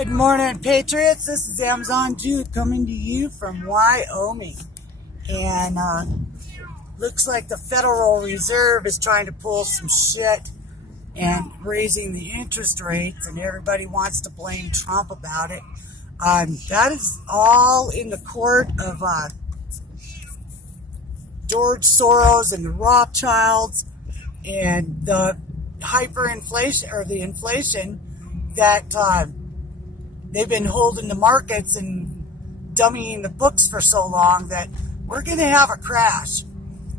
Good morning, Patriots. This is Amazon Jude coming to you from Wyoming. And looks like the Federal Reserve is trying to pull some shit and raising the interest rates, and everybody wants to blame Trump about it. That is all in the court of George Soros and the Rothschilds and the hyperinflation, or the inflation that they've been holding the markets and dummying the books for so long that we're going to have a crash.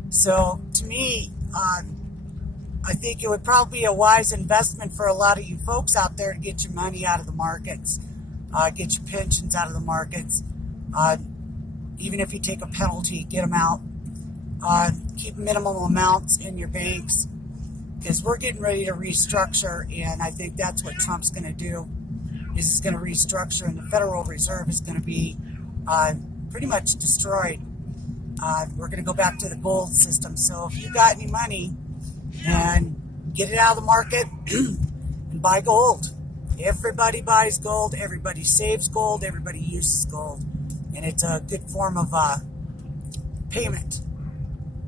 So to me, I think it would probably be a wise investment for a lot of you folks out there to get your money out of the markets, get your pensions out of the markets. Even if you take a penalty, get them out. Keep minimum amounts in your banks, because we're getting ready to restructure, and I think that's what Trump's going to do. He's going to restructure, and the Federal Reserve is going to be pretty much destroyed. We're going to go back to the gold system. So if you got any money, and get it out of the market and buy gold. Everybody buys gold. Everybody saves gold. Everybody uses gold, and it's a good form of payment.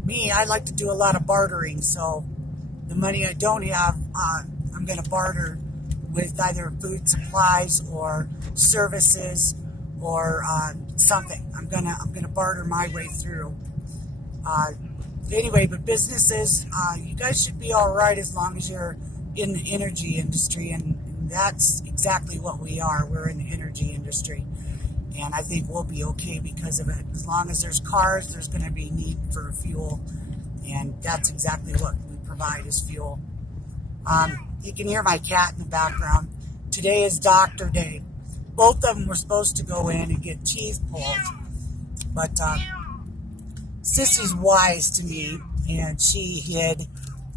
Me, I like to do a lot of bartering, so the money I don't have, I'm going to barter with either food supplies or services or something. I'm gonna barter my way through. Anyway, but businesses, you guys should be all right as long as you're in the energy industry, and that's exactly what we are. We're in the energy industry, and I think we'll be okay because of it. As long as there's cars, there's going to be need for fuel, and that's exactly what we provide is fuel. You can hear my cat in the background. Today is doctor day. Both of them were supposed to go in and get teeth pulled, but Sissy's wise to me, and she hid,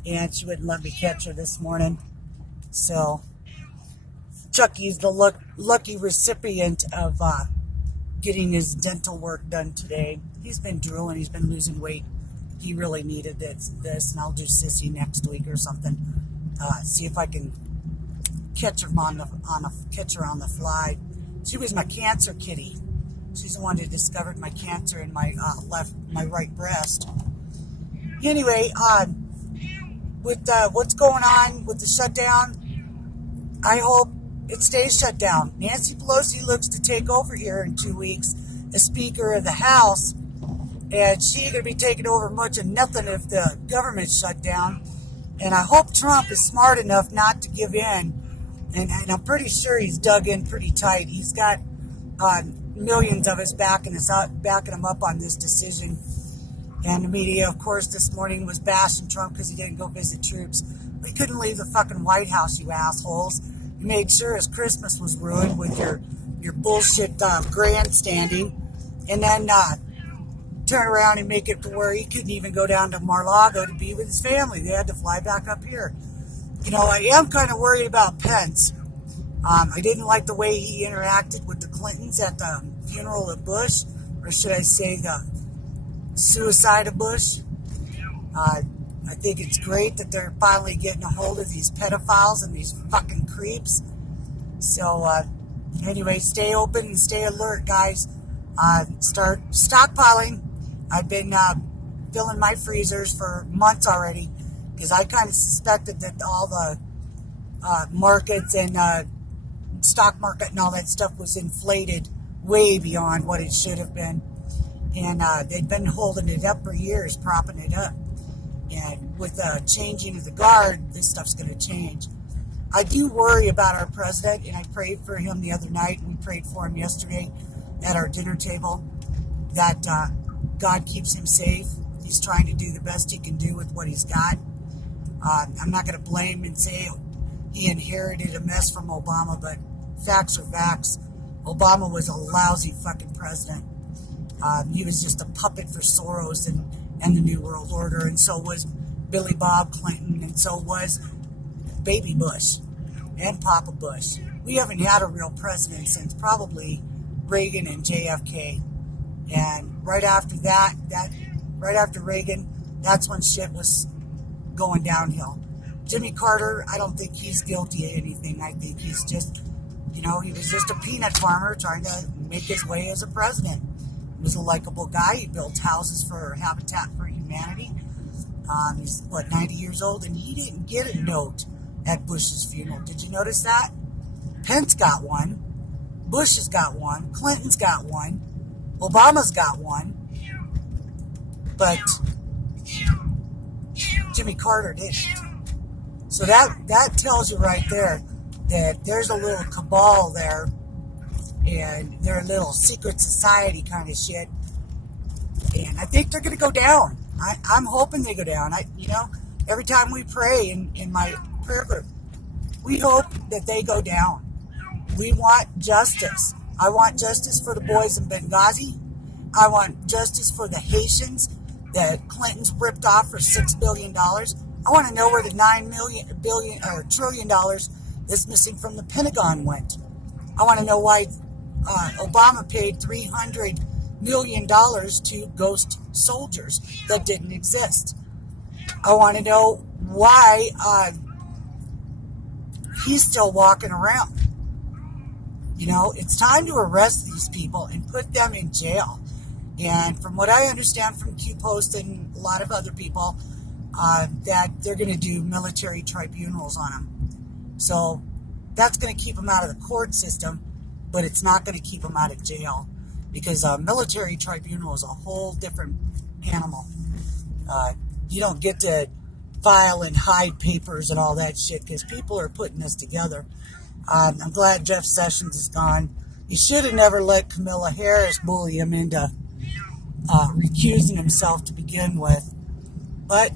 and she wouldn't let me catch her this morning. So Chucky's the lucky recipient of getting his dental work done today. He's been drooling. He's been losing weight. He really needed this, and I'll do Sissy next week or something. See if I can catch her on the fly. She was my cancer kitty. She's the one that discovered my cancer in my right breast. Anyway, with what's going on with the shutdown, I hope it stays shut down. Nancy Pelosi looks to take over here in 2 weeks as Speaker of the House, and she's going to be taking over much of nothing if the government's shut down. And I hope Trump is smart enough not to give in. And I'm pretty sure he's dug in pretty tight. He's got millions of us backing him up on this decision. And the media, of course, this morning was bashing Trump because he didn't go visit troops. But he couldn't leave the fucking White House, you assholes. You made sure his Christmas was ruined with your bullshit grandstanding. And then turn around and make it to where he couldn't even go down to Mar-a-Lago to be with his family. They had to fly back up here. You know, I am kind of worried about Pence. I didn't like the way he interacted with the Clintons at the funeral of Bush, or should I say the suicide of Bush. I think it's great that they're finally getting a hold of these pedophiles and these fucking creeps. So, anyway, stay open and stay alert, guys. Start stockpiling. I've been filling my freezers for months already, because I kind of suspected that all the markets and stock market and all that stuff was inflated way beyond what it should have been. And they'd been holding it up for years, propping it up. And with the changing of the guard, this stuff's going to change. I do worry about our president, and I prayed for him the other night, and we prayed for him yesterday at our dinner table, that God keeps him safe. He's trying to do the best he can do with what he's got. I'm not going to blame and say he inherited a mess from Obama, but facts are facts. Obama was a lousy fucking president. He was just a puppet for Soros and the New World Order, and so was Billy Bob Clinton, and so was Baby Bush and Papa Bush. We haven't had a real president since probably Reagan and JFK. And right after that, right after Reagan, that's when shit was going downhill. Jimmy Carter, I don't think he's guilty of anything. I think he's just You know, he was just a peanut farmer trying to make his way as a president. He was a likable guy. He built houses for Habitat for Humanity. He's, 90 years old, and he didn't get a note at Bush's funeral. Did you notice that? Pence got one. Bush has got one. Clinton's got one. Obama's got one. But Jimmy Carter didn't. So that tells you right there that there's a little cabal there, and they're a little secret society kind of shit. And I think they're going to go down. I'm hoping they go down. Every time we pray in my prayer group, we hope that they go down. We want justice. I want justice for the boys in Benghazi. I want justice for the Haitians that Clinton's ripped off for $6 billion. I want to know where the $9 trillion that's missing from the Pentagon went. I want to know why Obama paid $300 million to ghost soldiers that didn't exist. I want to know why he's still walking around. You know, it's time to arrest these people and put them in jail. And from what I understand from Q-Post and a lot of other people, that they're going to do military tribunals on them. So that's going to keep them out of the court system, but it's not going to keep them out of jail, because a military tribunal is a whole different animal. You don't get to file and hide papers and all that shit, because people are putting this together. I'm glad Jeff Sessions is gone. He should have never let Kamala Harris bully him into recusing himself to begin with. But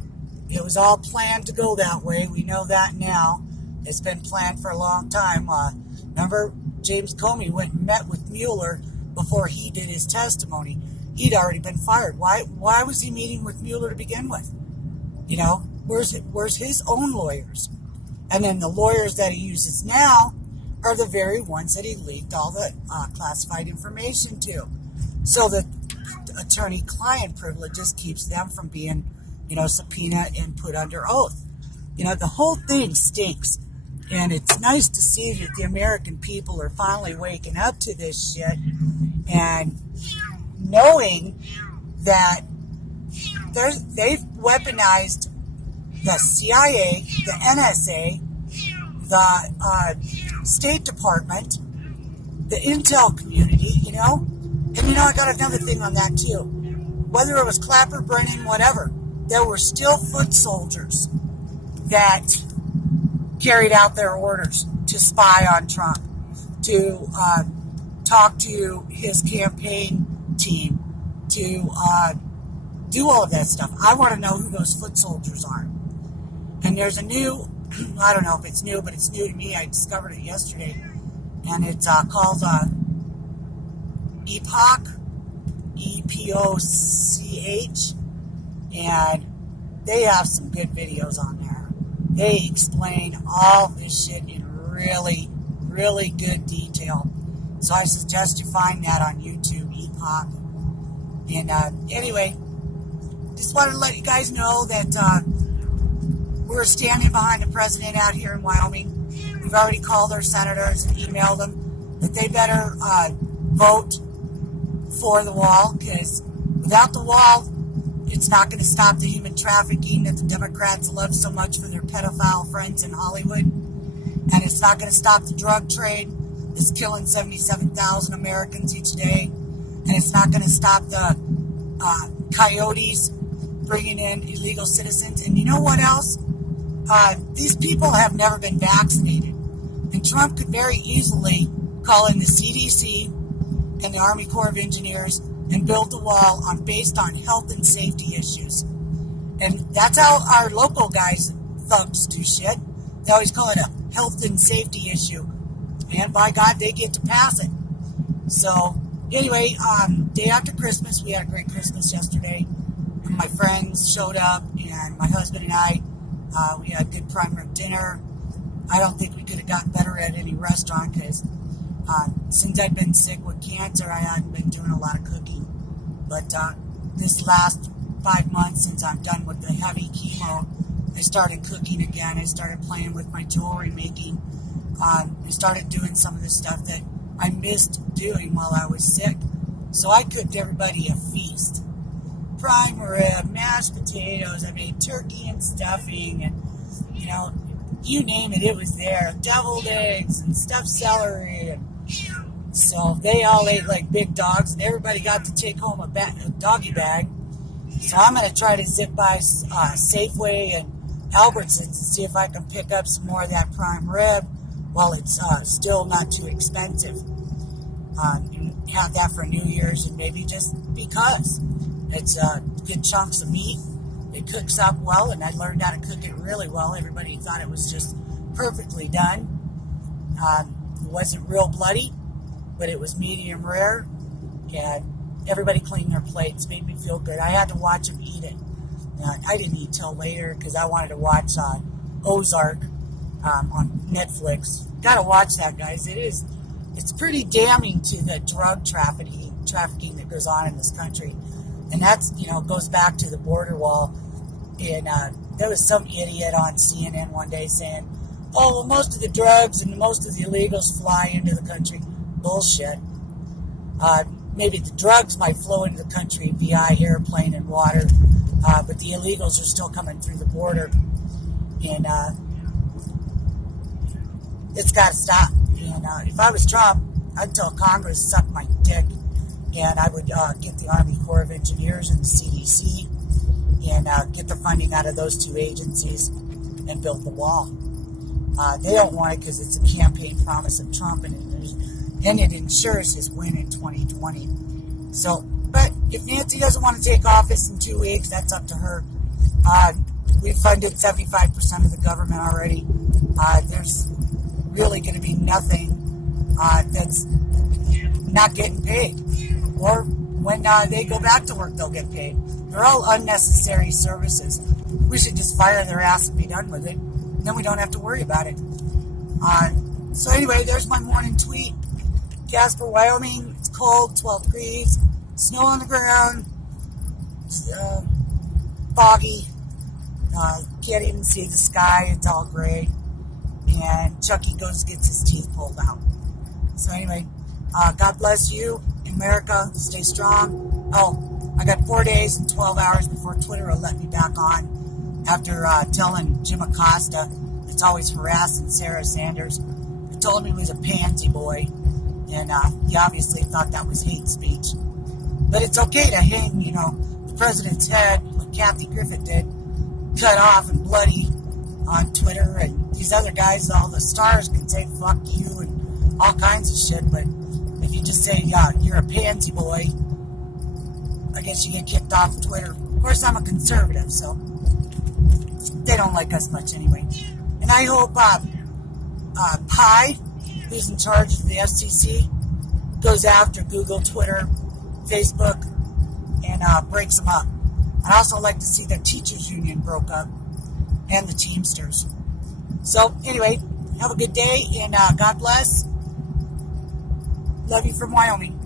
it was all planned to go that way. We know that now. It's been planned for a long time. Remember, James Comey went and met with Mueller before he did his testimony. He'd already been fired. Why was he meeting with Mueller to begin with? You know, where's his own lawyers? And then the lawyers that he uses now are the very ones that he leaked all the classified information to. So the attorney-client privilege just keeps them from being, subpoenaed and put under oath. The whole thing stinks. And it's nice to see that the American people are finally waking up to this shit and knowing that they've weaponized the CIA, the NSA, the State Department, the intel community, And I got another thing on that too. Whether it was Clapper, Brennan, whatever, there were still foot soldiers that carried out their orders to spy on Trump, to talk to his campaign team, to do all of that stuff. I want to know who those foot soldiers are. And there's a new, I don't know if it's new, but it's new to me. I discovered it yesterday. And it's called EPOCH, E-P-O-C-H. And they have some good videos on there. They explain all this shit in really, really good detail. So I suggest you find that on YouTube, EPOCH. And anyway, just wanted to let you guys know that we're standing behind the president out here in Wyoming. We've already called our senators and emailed them that they better vote for the wall, because without the wall, it's not going to stop the human trafficking that the Democrats love so much for their pedophile friends in Hollywood. And it's not going to stop the drug trade that's killing 77,000 Americans each day. And it's not going to stop the coyotes bringing in illegal citizens. And you know what else? These people have never been vaccinated. And Trump could very easily call in the CDC and the Army Corps of Engineers and build the wall based on health and safety issues. And that's how our local guys, thugs, do shit. They always call it a health and safety issue. And by God, they get to pass it. So, anyway, day after Christmas, we had a great Christmas yesterday. And my friends showed up, and my husband and I, we had good prime rib dinner. I don't think we could have gotten better at any restaurant, because since I've been sick with cancer, I hadn't been doing a lot of cooking. But this last 5 months, since I'm done with the heavy chemo, I started cooking again. I started playing with my jewelry making. I started doing some of the stuff that I missed doing while I was sick. So I cooked everybody a feast. Prime rib, mashed potatoes, I made turkey and stuffing, and, you know, you name it, it was there. Deviled eggs and stuffed celery. And so they all ate like big dogs, and everybody got to take home a doggy bag. So I'm going to try to zip by Safeway and Albertsons and see if I can pick up some more of that prime rib while it's still not too expensive. And have that for New Year's, and maybe just because it's good chunks of meat. It cooks up well, and I learned how to cook it really well. Everybody thought it was just perfectly done. It wasn't real bloody, but it was medium rare, and everybody cleaned their plates. Made me feel good. I had to watch them eat it. I didn't eat till later because I wanted to watch Ozark on Netflix. Gotta watch that, guys. It's pretty damning to the drug trafficking that goes on in this country. And that's, you know, goes back to the border wall. And there was some idiot on CNN one day saying, oh, well, most of the drugs and most of the illegals fly into the country. Bullshit. Maybe the drugs might flow into the country via airplane and water, but the illegals are still coming through the border. And it's got to stop. And if I was Trump, I'd tell Congress suck my dick. And I would get the Army Corps of Engineers and the CDC and get the funding out of those two agencies and build the wall. They don't want it because it's a campaign promise of Trump, and it ensures his win in 2020. So, but if Nancy doesn't want to take office in 2 weeks, that's up to her. We've funded 75% of the government already. There's really going to be nothing that's not getting paid. Or when they go back to work, they'll get paid. They're all unnecessary services. We should just fire their ass and be done with it. Then we don't have to worry about it. So anyway, there's my morning tweet. Jasper, Wyoming. It's cold, 12 degrees. Snow on the ground. Foggy. Can't even see the sky. It's all gray. And Chucky gets his teeth pulled out. So anyway, God bless you. America, stay strong. Oh, I got 4 days and 12 hours before Twitter will let me back on after telling Jim Acosta that's always harassing Sarah Sanders. I told him he was a pansy boy, and he obviously thought that was hate speech. But it's okay to hang, you know, the president's head, like Kathy Griffin did, cut off and bloody on Twitter, and these other guys, all the stars, can say fuck you and all kinds of shit, but if you just say, yeah, you're a pansy boy, I guess you get kicked off Twitter. Of course, I'm a conservative, so they don't like us much anyway. And I hope Pai, who's in charge of the FCC, goes after Google, Twitter, Facebook, and breaks them up. I'd also like to see the teachers union broke up, and the Teamsters. So, anyway, have a good day, and God bless. Love you from Wyoming.